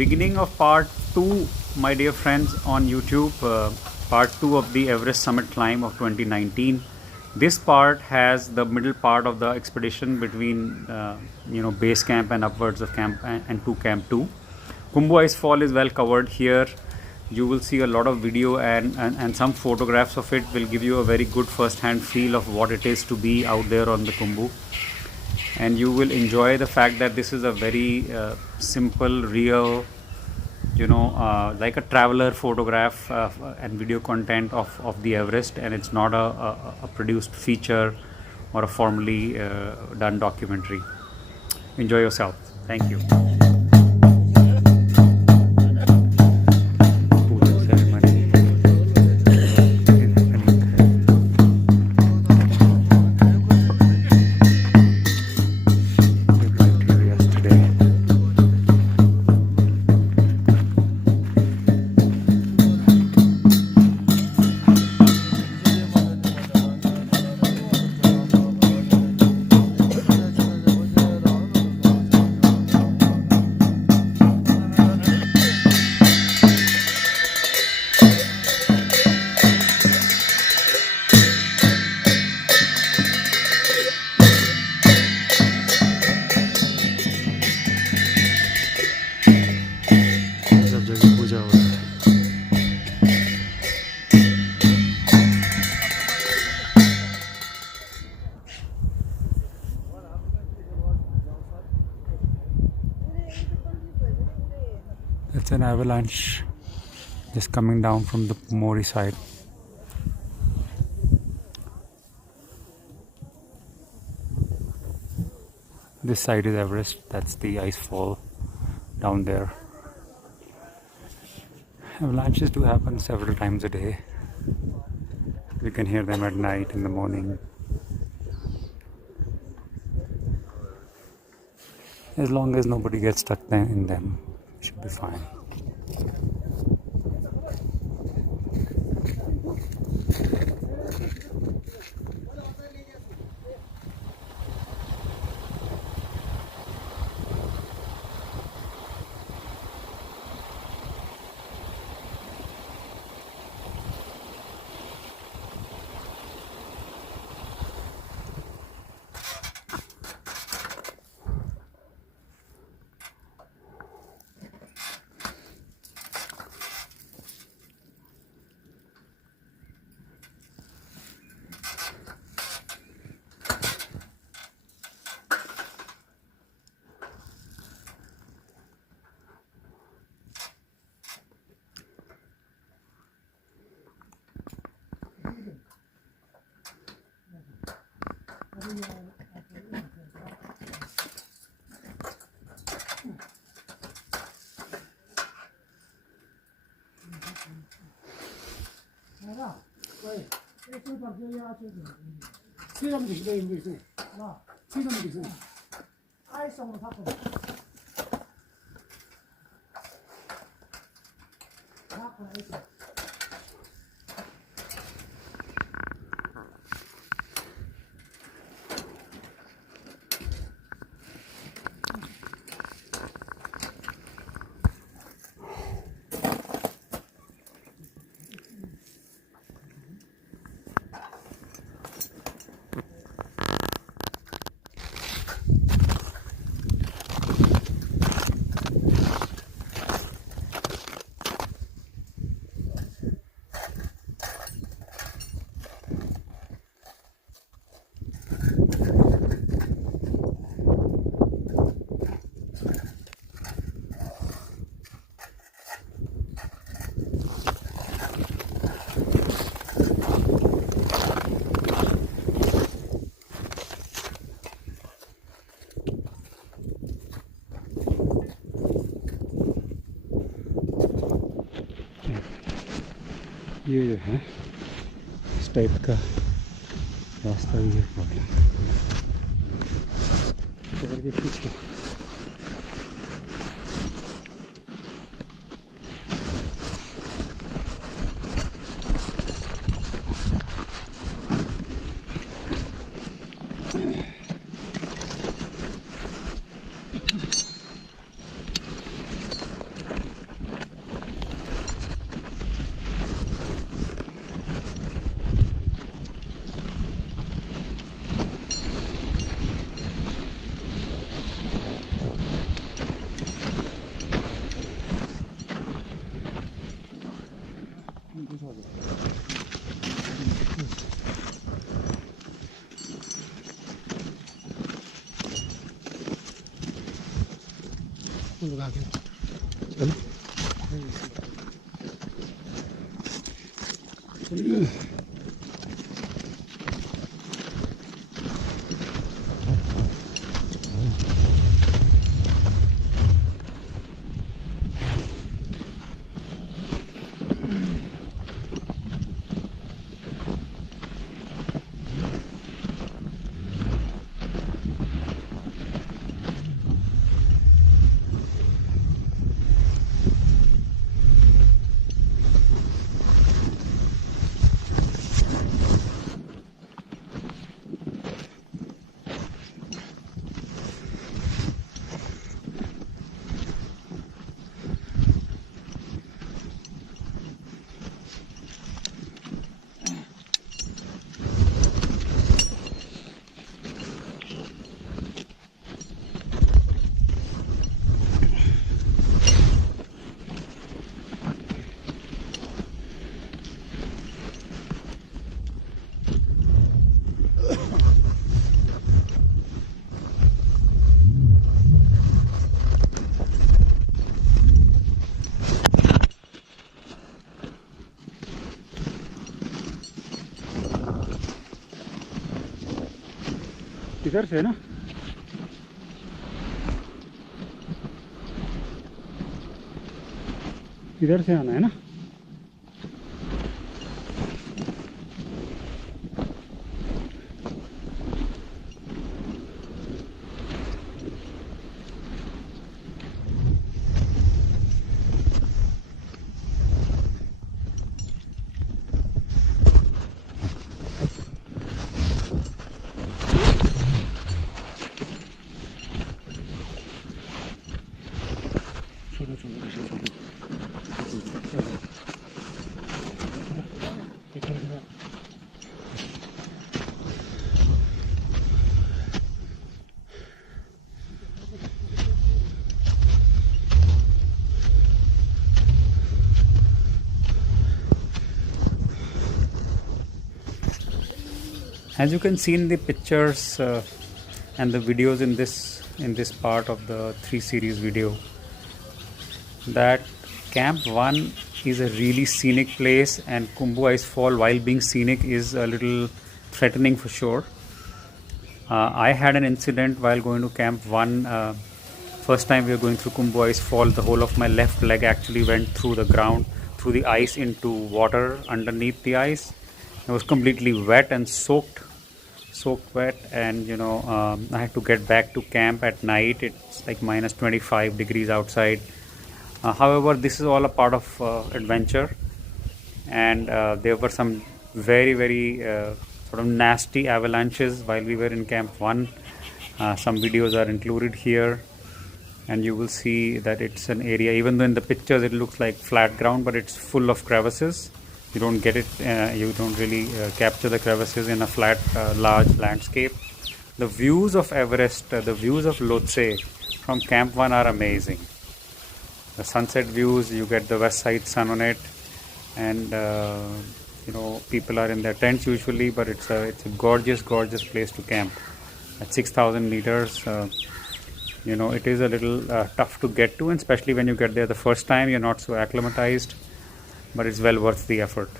beginning of part 2, my dear friends, on YouTube. Part 2 of the Everest Summit Climb of 2019. This part has the middle part of the expedition between base camp and upwards of camp and to camp 2. Kumbhu ice fall is well covered here. You will see a lot of video and some photographs of it will give you a very good first-hand feel of what it is to be out there on the Kumbhu. And you will enjoy the fact that this is a very simple, real, like a traveler photograph and video content of the Everest, and it's not a produced feature or a formally done documentary. Enjoy yourself. Thank you. It's an avalanche just coming down from the Mori side. This side is Everest, that's the ice fall down there. Avalanches do happen several times a day. You can hear them at night, in the morning. As long as nobody gets stuck in them, it should be fine. ये जो है इस type का रास्ता भी है शहर के पीछे। इधर से ना इधर से आना है ना As you can see in the pictures and the videos in this part of the 3 series video, that Camp-1 is a really scenic place, and Kumbhu Ice Fall, while being scenic, is a little threatening for sure. I had an incident while going to Camp-1. First time we were going through Kumbhu Ice Fall, the whole of my left leg actually went through the ground, through the ice into water underneath the ice. It was completely wet and soaked wet, and I had to get back to camp at night. It's like minus 25 degrees outside. However, this is all a part of adventure, and there were some very sort of nasty avalanches while we were in Camp-1. Some videos are included here, and you will see that it's an area, even though in the pictures it looks like flat ground, but it's full of crevices. You don't get it, you don't really capture the crevices in a flat, large landscape. The views of Everest, the views of Lhotse from Camp-1 are amazing. The sunset views, you get the west side sun on it, and people are in their tents usually, but it's a gorgeous place to camp. At 6,000 meters, it is a little tough to get to, and especially when you get there the first time, you're not so acclimatized. But it's well worth the effort.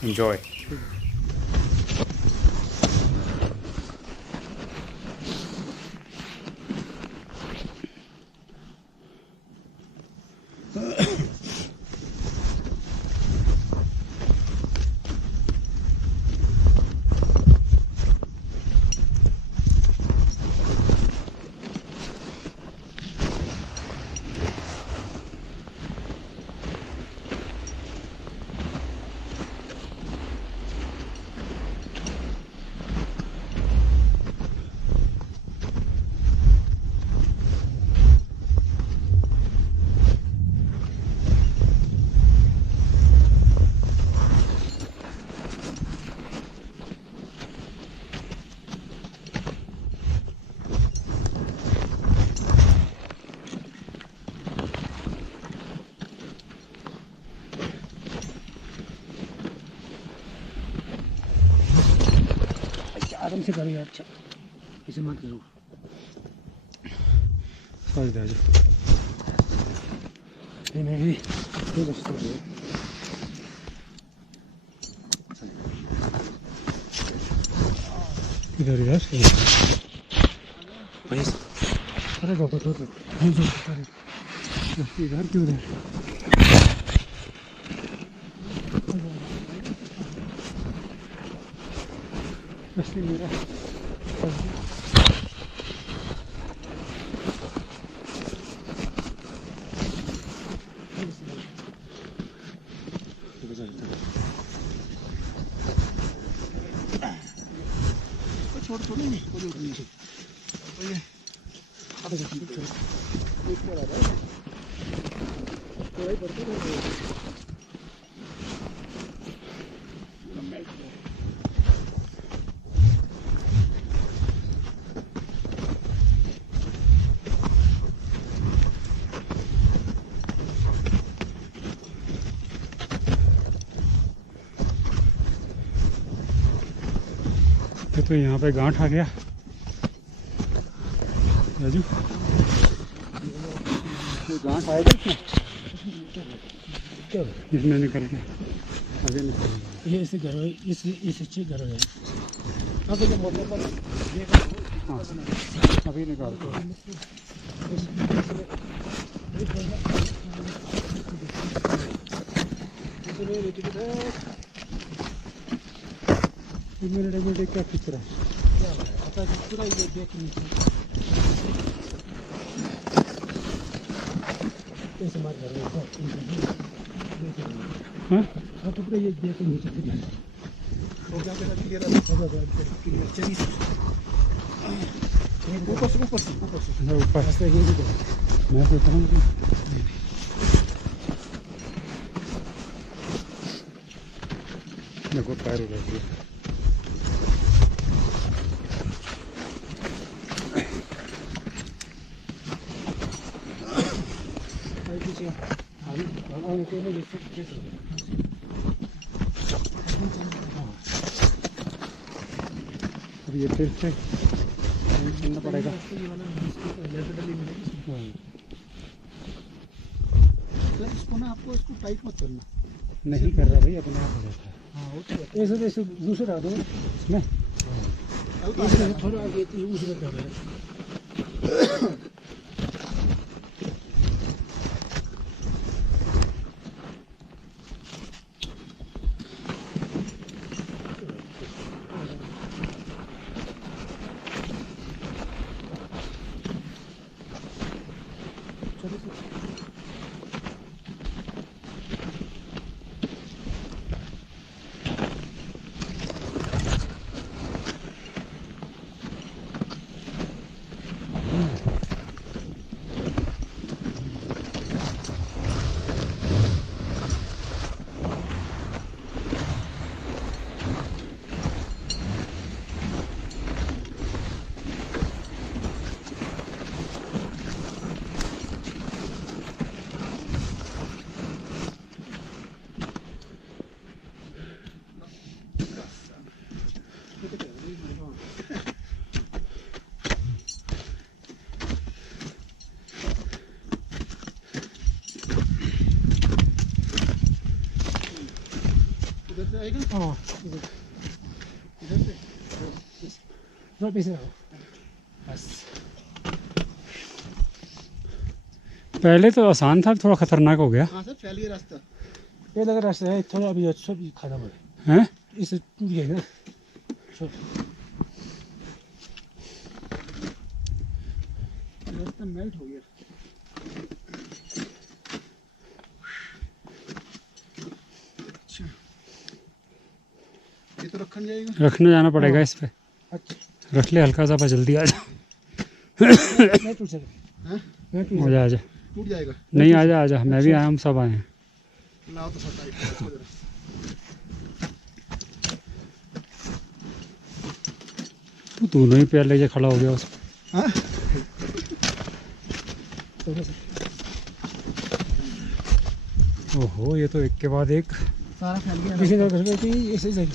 Enjoy. आराम से करो यार, अच्छा ऐसे मत करो। maybe इधर यार अरे बाबा तो इधर क्यों है असली मेरा छोड़ नहीं कोई नहीं ये आधा घंटे छोड़ एक बार आ रहा है थोड़ा ही पड़ता है तो यहाँ पे गांठ आ गया राजू गांठ आएगा इसमें निकल के आगे निकल ये इसे करो इस अच्छी करो हाँ अभी निकाल दो मेरे क्या खींच रहा है पूरा ये देख कैसे मार कर रहे हाँ तो पूरा ये देख नीचे हो क्या ऊपर रास्ते ये भी मैं सोच रहा हूँ देखो पैर उड़ रही है अब ये फिर से करना पड़ेगा इसको ना आपको इसको टाइट मत करना नहीं कर रहा भाई अपने आप हो जाता है ऐसे ऐसे दूसरा दो इसमें थोड़ा आगे दूसरा कर रहा है हाँ इधर पीछे रहो बस पहले तो आसान था थोड़ा खतरनाक हो गया हाँ सर फैल गया रास्ता ये लगा रास्ता है थोड़ा अभी अच्छा भी खत्म है इसे टूट गया ना रास्ता मेल्ट हो गया तो रखने जाना पड़ेगा इस पे अच्छा। रख ले हल्का सा जल्दी आ जा आजा टूट जाएगा नहीं आजा आजा मैं भी आया हम सब आए हैं तो दोनों ही पैर लेके खड़ा हो गया उस ओहो ये तो एक के बाद एक सारा फैल गया किसी ने कर कि ऐसे ही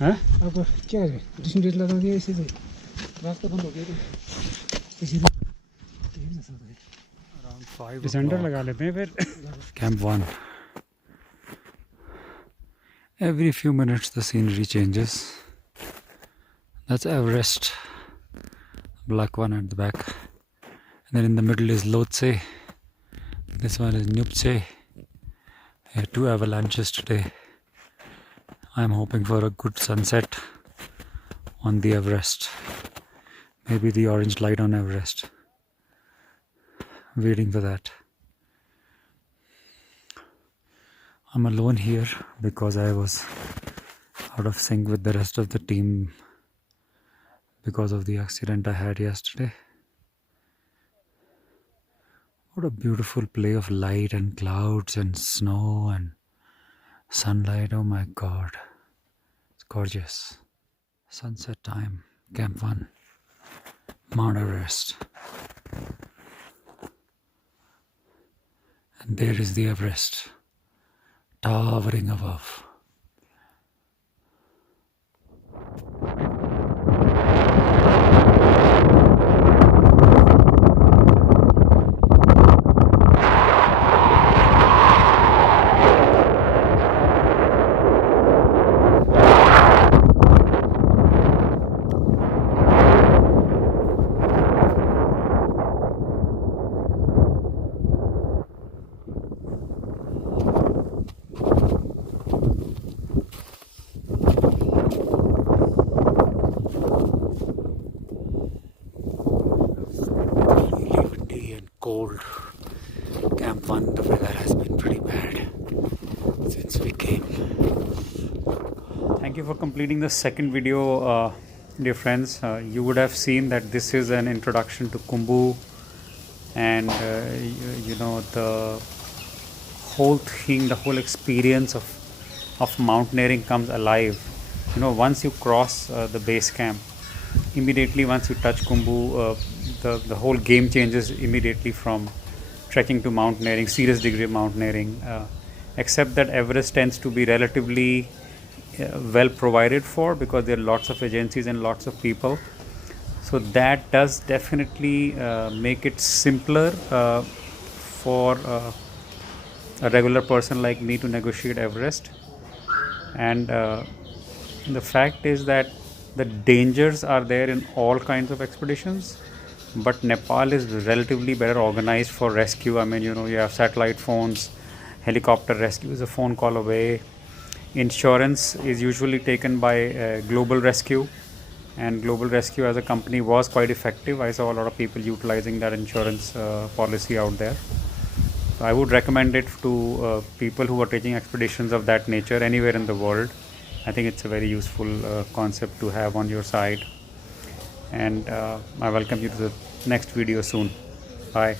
हैं आपको क्या करें डिस्टेंस डेट लगा दिया ऐसे ही रास्ता बंद हो गया तो इसी डिसेंडर लगा लेते हैं फिर. Camp-1. Every few minutes the scenery changes. That's Everest, black one at the back. And then in the middle is Lhotse. This one is Nyupche. Yeah, 2 avalanches today. I'm hoping for a good sunset on the Everest. Maybe the orange light on Everest. Waiting for that. I'm alone here because I was out of sync with the rest of the team because of the accident I had yesterday. What a beautiful play of light and clouds and snow and sunlight. Oh my God. It's gorgeous. Sunset time, Camp-1, Mount Everest. And there is the Everest, towering above. Cold. Camp-1, the weather has been pretty bad since we came. Thank you for completing the second video, dear friends. You would have seen that this is an introduction to Kumbhu, and you know, the whole thing, the whole experience of mountaineering comes alive. You know, once you cross the base camp, immediately once you touch Kumbhu, the whole game changes immediately from trekking to mountaineering, serious degree of mountaineering, except that Everest tends to be relatively well provided for because there are lots of agencies and lots of people. So that does definitely make it simpler for a regular person like me to negotiate Everest. And the fact is that the dangers are there in all kinds of expeditions, but Nepal is relatively better organized for rescue. I mean, you know, you have satellite phones, helicopter rescue is a phone call away. Insurance is usually taken by Global Rescue, and Global Rescue as a company was quite effective. I saw a lot of people utilizing that insurance policy out there. So I would recommend it to people who are taking expeditions of that nature anywhere in the world. I think it's a very useful concept to have on your side. And I welcome you to the next video soon. Bye.